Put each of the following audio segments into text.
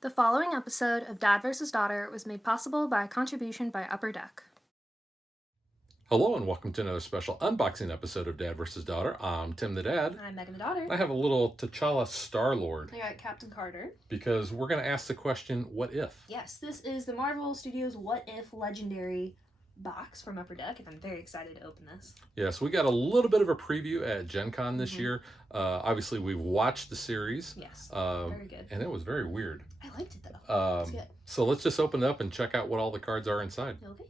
The following episode of Dad vs. Daughter was made possible by a contribution by Upper Deck. Hello and welcome to another special unboxing episode of Dad vs. Daughter. I'm Tim the Dad. I'm Megan the Daughter. I have a little T'Challa Star-Lord. I got Captain Carter. Because we're going to ask the question, what if? Yes, this is the Marvel Studios What If Legendary box from Upper Deck, and I'm very excited to open this. Yes, we got a little bit of a preview at Gen Con this year. Obviously, we've watched the series. Yes, very good. And it was very weird. I liked it, though. It's good. So let's just open it up and check out what all the cards are inside. Okay.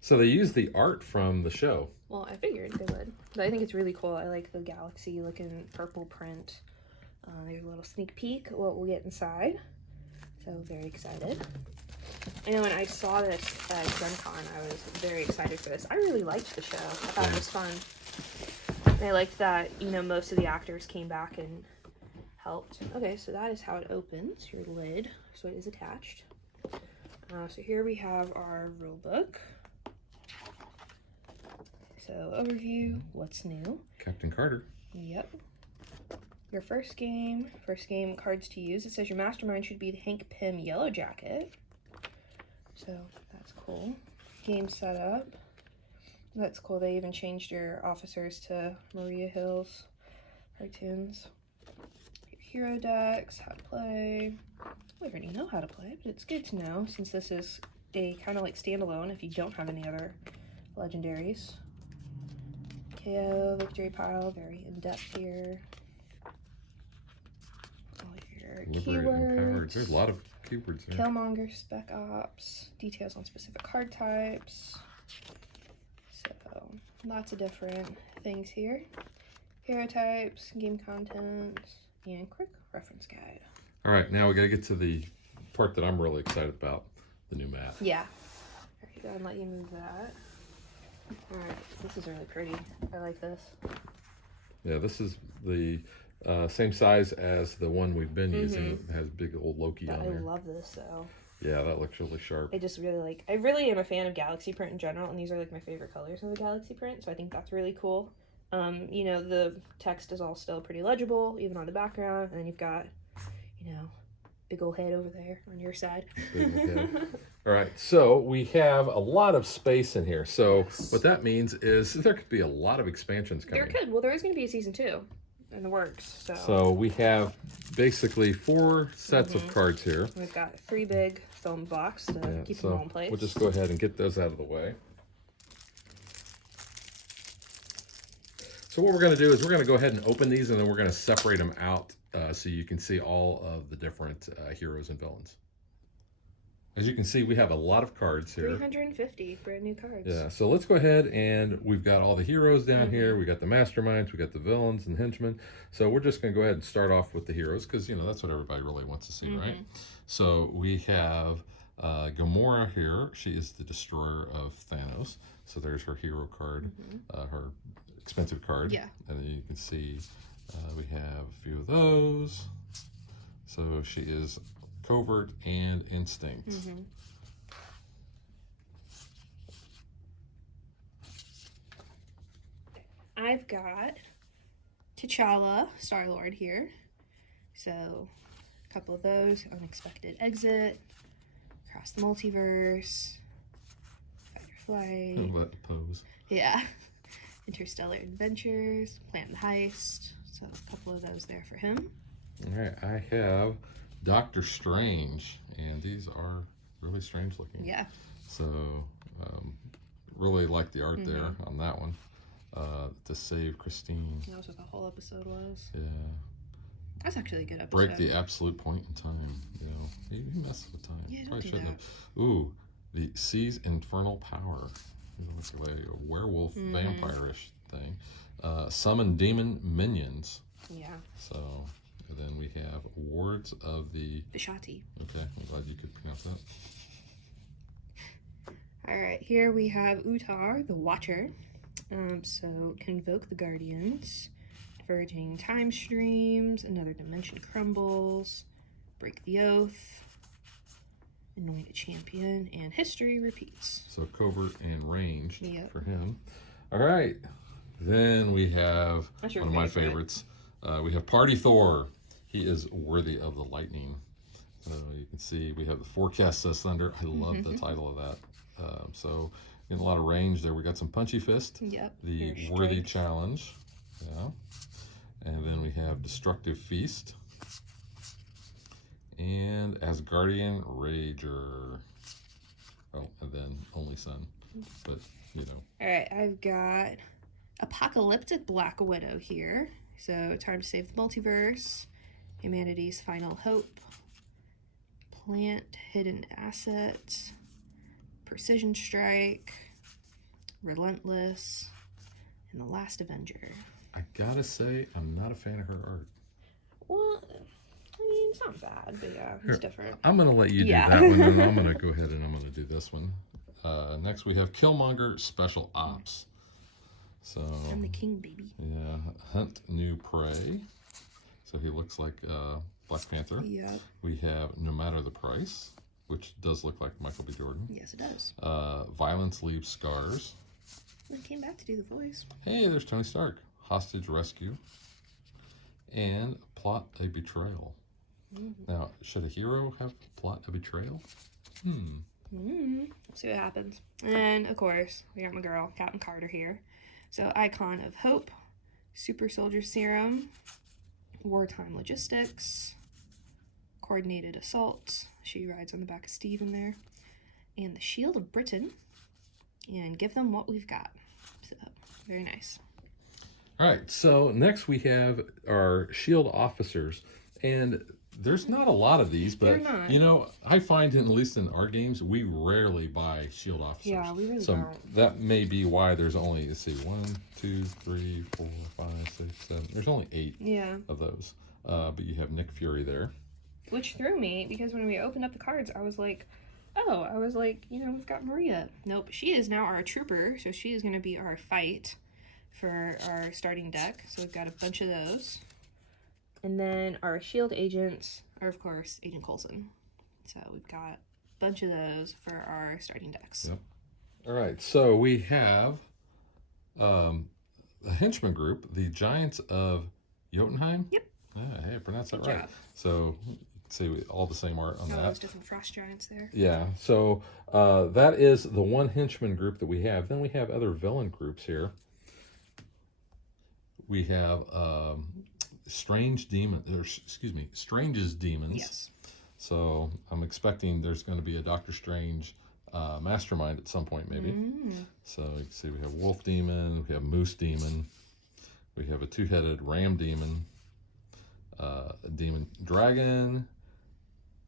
So they used the art from the show. Well, I figured they would. But I think it's really cool. I like the galaxy looking purple print. There's a little sneak peek at what we'll get inside. So very excited. I know when I saw this at Gen Con, I was very excited for this. I really liked the show. I thought it was fun. And I liked that, you know, most of the actors came back and helped. Okay, so that is how it opens, your lid. So it is attached. So here we have our rule book. So overview, what's new? Captain Carter. Yep. Your first game cards to use. It says your mastermind should be the Hank Pym Yellow Jacket. So that's cool. Game setup. That's cool. They even changed your officers to Maria Hill's cartoons. Your hero decks, how to play. We already know how to play, but it's good to know since this is a kind of like standalone if you don't have any other legendaries. KO, victory pile, very in-depth here. All your keywords. There's a lot of keywords here. Killmonger, Spec Ops, details on specific card types. So, lots of different things here. Hero types, game content, and quick reference guide. All right, now we got to get to the part that I'm really excited about, the new mat. Yeah. All right, go ahead and let you move that. All right, this is really pretty. I like this. Yeah, this is the same size as the one we've been using. It has big old Loki on there. I love this though. Yeah, that looks really sharp. I just really like, I really am a fan of galaxy print in general, and these are like my favorite colors of the galaxy print, so I think that's really cool. You know, the text is all still pretty legible, even on the background, and then you've got, you know, big old head over there on your side. Big old head. All right, so we have a lot of space in here. So what that means is there could be a lot of expansions coming. There could. Well, there is going to be a season 2 in the works. So we have basically 4 sets of cards here. We've got 3 big foam blocks to keep them all in place. We'll just go ahead and get those out of the way. So what we're going to do is we're going to go ahead and open these, and then we're going to separate them out so you can see all of the different heroes and villains. As you can see, we have a lot of cards here. 350 brand new cards. Yeah, so let's go ahead, and we've got all the heroes down here. We got the masterminds, we got the villains and henchmen. So we're just going to go ahead and start off with the heroes because, you know, that's what everybody really wants to see, right? So we have Gamora here. She is the destroyer of Thanos. So there's her hero card, her expensive card. Yeah. And then you can see we have a few of those. So she is covert and instinct. I've got T'Challa, Star-Lord here. So a couple of those. Unexpected exit. Across the multiverse. Fight or flight. Let pose. Yeah. Interstellar Adventures. Plan the heist. So a couple of those there for him. All right, I have Doctor Strange, and these are really strange looking. Yeah. So, really like the art there on that one. To save Christine. That was what the whole episode was. Yeah. That's actually a good episode. Break the absolute point in time. You know, he messes with time. Yeah, Probably don't do that. have. Ooh, the Sea's infernal power. It looks like a werewolf vampire-ish thing. Summon demon minions. Yeah. So. And then we have Wards of the... Bishati. Okay, I'm glad you could pronounce that. Alright, here we have Utar, the Watcher. So, convoke the Guardians. Diverging time streams. Another dimension crumbles. Break the Oath, Anoint a Champion, and History Repeats. So covert and ranged Yep. for him. All right. Then we have That's your one of my favorite. favorites. We have Party Thor. He is worthy of the lightning. So you can see we have the Forecast Says Thunder. I love the title of that. So in a lot of range there. We got some Punchy Fist. Yep. The your Worthy strength. Challenge. Yeah. And then we have Destructive Feast. And Asgardian Rager. Oh, and then Only Son. But, you know. All right, I've got Apocalyptic Black Widow here. So, Time to Save the Multiverse, Humanity's Final Hope, Plant Hidden Asset, Precision Strike, Relentless, and The Last Avenger. I gotta say, I'm not a fan of her art. Well, I mean, it's not bad, but yeah, it's Here, different. I'm gonna let you do Yeah. that one, and I'm gonna go ahead and I'm gonna do this one. Next we have Killmonger Special Ops. So I'm the king, baby. yeah, Hunt New Prey. So he looks like Black Panther. Yep. We have No Matter the Price, which does look like Michael B. Jordan. Yes, it does. Violence Leaves Scars. I came back to do the voice. Hey, there's Tony Stark. Hostage Rescue. And Plot a Betrayal. Now, should a hero have plot a betrayal? We'll see what happens. And of course, we got my girl, Captain Carter here. So, Icon of Hope, Super Soldier Serum, Wartime Logistics, Coordinated Assault. She rides on the back of Steve in there. And the Shield of Britain. And Give Them What We've Got. So, very nice. All right, so next we have our shield officers, and there's not a lot of these, but They're not. you know, I find at least in our games we rarely buy shield officers. Yeah, we really so don't. that may be why there's only, let's see, 1, 2, 3, 4, 5, 6, 7. There's only 8 Yeah. of those. But you have Nick Fury there. Which threw me, because when we opened up the cards, I was like, you know, we've got Maria. Nope, she is now our trooper, so she is going to be our fight for our starting deck. So we've got a bunch of those. And then our shield agents are, of course, Agent Coulson. So we've got a bunch of those for our starting decks. Yep. All right, so we have a henchman group, the Giants of Jotunheim. Yep. Yeah, hey, I pronounced that Good right. job. So you can see all the same art on All that. those different frost giants there. Yeah, so that is the one henchman group that we have. Then we have other villain groups here. We have Strange's Demons. Yes. So I'm expecting there's going to be a Doctor Strange mastermind at some point, maybe. So you can see we have Wolf Demon, we have Moose Demon, we have a two-headed Ram Demon, a Demon Dragon.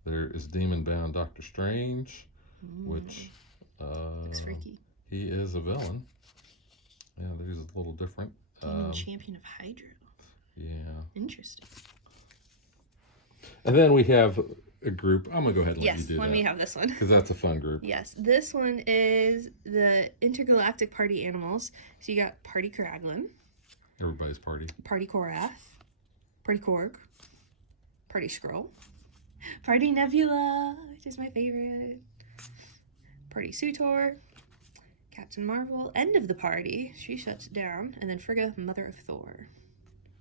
There is Demon-bound Doctor Strange, which Looks freaky. he is a villain. Yeah, he's a little different. Demon Champion of Hydra. Yeah. Interesting. And then we have a group. I'm going to go ahead and let you Yes, do let that. me have this one. Because that's a fun group. Yes, this one is the Intergalactic Party Animals. So you got Party Kraglin, Everybody's party. Party Korath, Party Korg, Party Skrull, Party Nebula, which is my favorite, Party Sutor, Captain Marvel, End of the Party, she shuts it down, and then Frigga, Mother of Thor.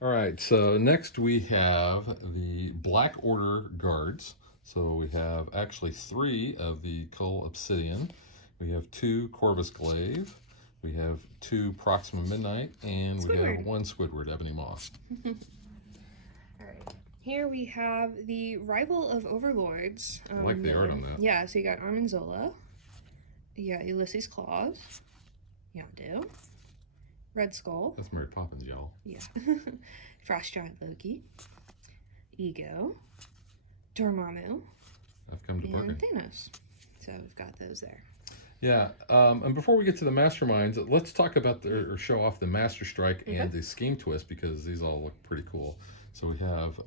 All right, so next we have the Black Order Guards. So we have actually 3 of the Cull Obsidian. We have 2 Corvus Glaive. We have 2 Proxima Midnight. And we have Squidward. 1 Squidward, Ebony Moss. All right. Here we have the Rival of Overlords. I like the art on that. Yeah, so you got Armin Zola. You got Ulysses Claus. Yondu. Red Skull. That's Mary Poppins, y'all. Yeah. Frost Giant Loki. Ego. Dormammu. I've come to And bargain. Thanos. So we've got those there. Yeah, and before we get to the Masterminds, let's talk about or show off the Master Strike and the Scheme Twist, because these all look pretty cool. So we have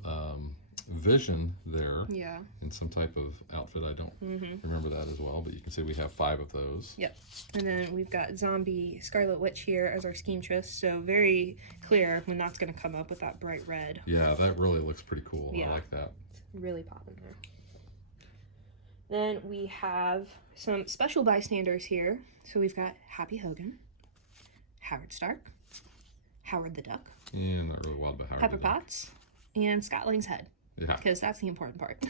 Vision there Yeah. in some type of outfit. I don't remember that as well, but you can see we have 5 of those. Yep. And then we've got Zombie Scarlet Witch here as our scheme twist. So very clear when that's going to come up with that bright red. Yeah, that really looks pretty cool. Yeah. I like that. It's really popping there. Then we have some special bystanders here. So we've got Happy Hogan, Howard Stark, Howard the Duck, And not really wild, but Howard Pepper the Duck. Potts, and Scott Lang's head. Yeah. Because that's the important part.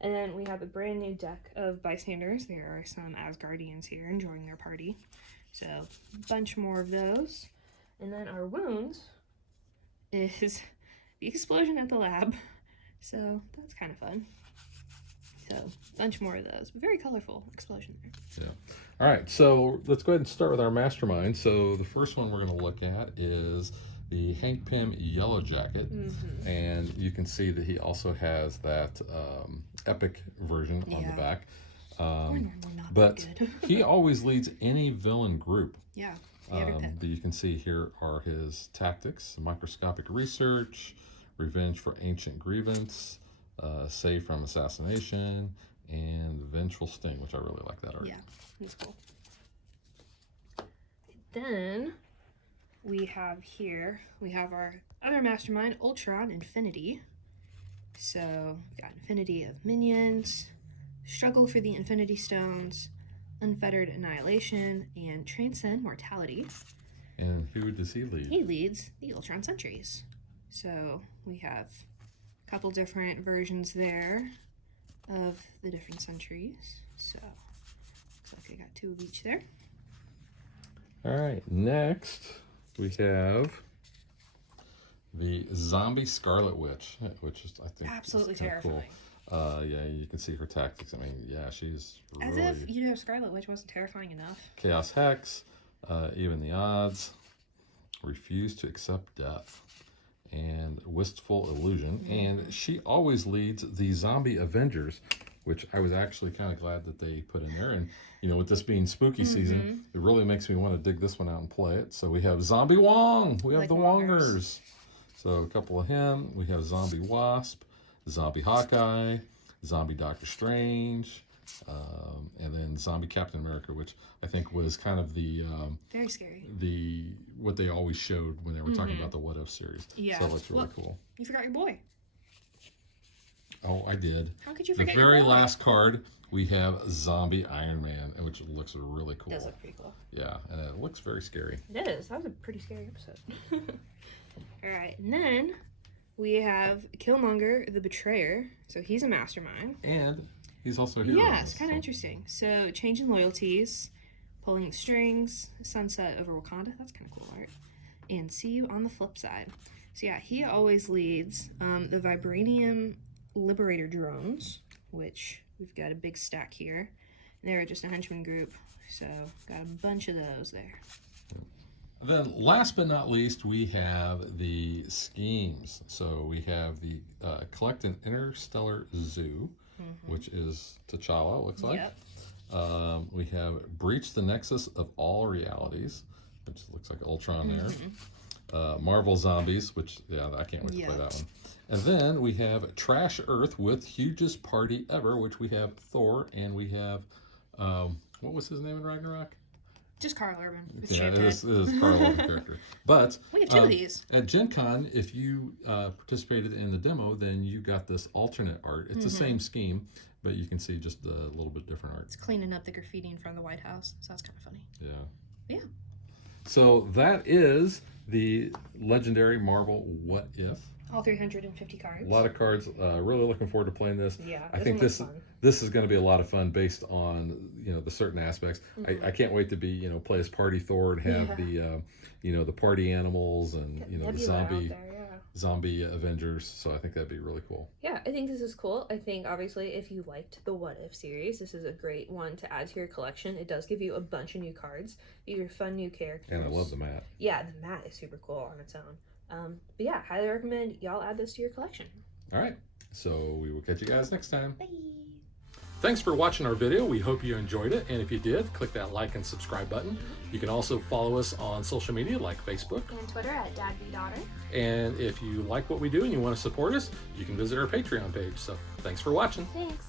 And then we have a brand new deck of bystanders. There are some Asgardians here enjoying their party. So a bunch more of those. And then our wounds is the explosion at the lab. So that's kind of fun. So a bunch more of those. But very colorful explosion there. Yeah. All right, so let's go ahead and start with our mastermind. So the first one we're going to look at is the Hank Pym Yellow Jacket. And you can see that he also has that epic version on the back. But he always leads any villain group. Yeah. That you can see here are his tactics: microscopic research, revenge for ancient grievance, save from assassination, and vengeful sting, which I really like that art. Yeah, that's cool. Then we have here, we have our other mastermind, Ultron Infinity. So we've got Infinity of Minions, Struggle for the Infinity Stones, Unfettered Annihilation, and Transcend Mortality. And who does he lead? He leads the Ultron Sentries. So we have a couple different versions there of the different sentries. So looks like I got 2 of each there. All right, next we have the Zombie Scarlet Witch, which is, I think, Absolutely is kinda terrifying. Cool. Yeah, you can see her tactics. I mean, yeah, she's As really... if, you know, Scarlet Witch wasn't terrifying enough. Chaos Hex, Even the Odds, Refuse to Accept Death, and Wistful Illusion. And she always leads the Zombie Avengers, which I was actually kind of glad that they put in there. And, you know, with this being spooky season, it really makes me want to dig this one out and play it. So we have Zombie Wong. We have Like the Wongers. Wongers. So a couple of him. We have Zombie Wasp, Zombie Hawkeye, Zombie Doctor Strange, and then Zombie Captain America, which I think was kind of the Very scary. what they always showed when they were talking about the What If series. Yeah. So it looks really Look, cool. You forgot your boy. Oh, I did. How could you The forget very your boy? last card, we have Zombie Iron Man, which looks really cool. It does look pretty cool. Yeah, and it looks very scary. It is. That was a pretty scary episode. Alright, and then we have Killmonger the Betrayer. So he's a mastermind. And he's also a hero. Yeah, it's kind of interesting. So, changing loyalties, pulling strings, sunset over Wakanda. That's kind of cool art. And see you on the flip side. So yeah, he always leads the Vibranium Liberator drones, which we've got a big stack here. And they're just a henchman group, so got a bunch of those there. Then, last but not least, we have the schemes. So we have the Collect an Interstellar Zoo, which is T'Challa, it looks like. Yep. We have Breach the Nexus of All Realities, which looks like Ultron there. Marvel Zombies, which, yeah, I can't wait to play that one. And then we have Trash Earth with Hugest Party Ever, which we have Thor, and we have, what was his name in Ragnarok? Just Carl Urban. With Yeah, shaved it head. is Carl Urban character. But We have 2 of these. at Gen Con, if you participated in the demo, then you got this alternate art. It's the same scheme, but you can see just a little bit different art. It's cleaning up the graffiti in front of the White House, so that's kind of funny. Yeah. Yeah. So that is the legendary Marvel What If. All 350 cards. A lot of cards. Really looking forward to playing this. Yeah, I this think one looks fun. this is going to be a lot of fun based on the certain aspects. I can't wait to be play as Party Thor and have the the party animals and the Nebula out there, zombie Avengers. So I think that'd be really cool. Yeah, I think this is cool. I think obviously if you liked the What If series, this is a great one to add to your collection. It does give you a bunch of new cards. These are fun new characters. And I love the mat. Yeah, the mat is super cool on its own. But yeah, highly recommend y'all add this to your collection. All right. So we will catch you guys next time. Bye. Thanks for watching our video. We hope you enjoyed it. And if you did, click that like and subscribe button. You can also follow us on social media like Facebook and Twitter at DadVDaughter. And if you like what we do and you want to support us, you can visit our Patreon page. So thanks for watching. Thanks.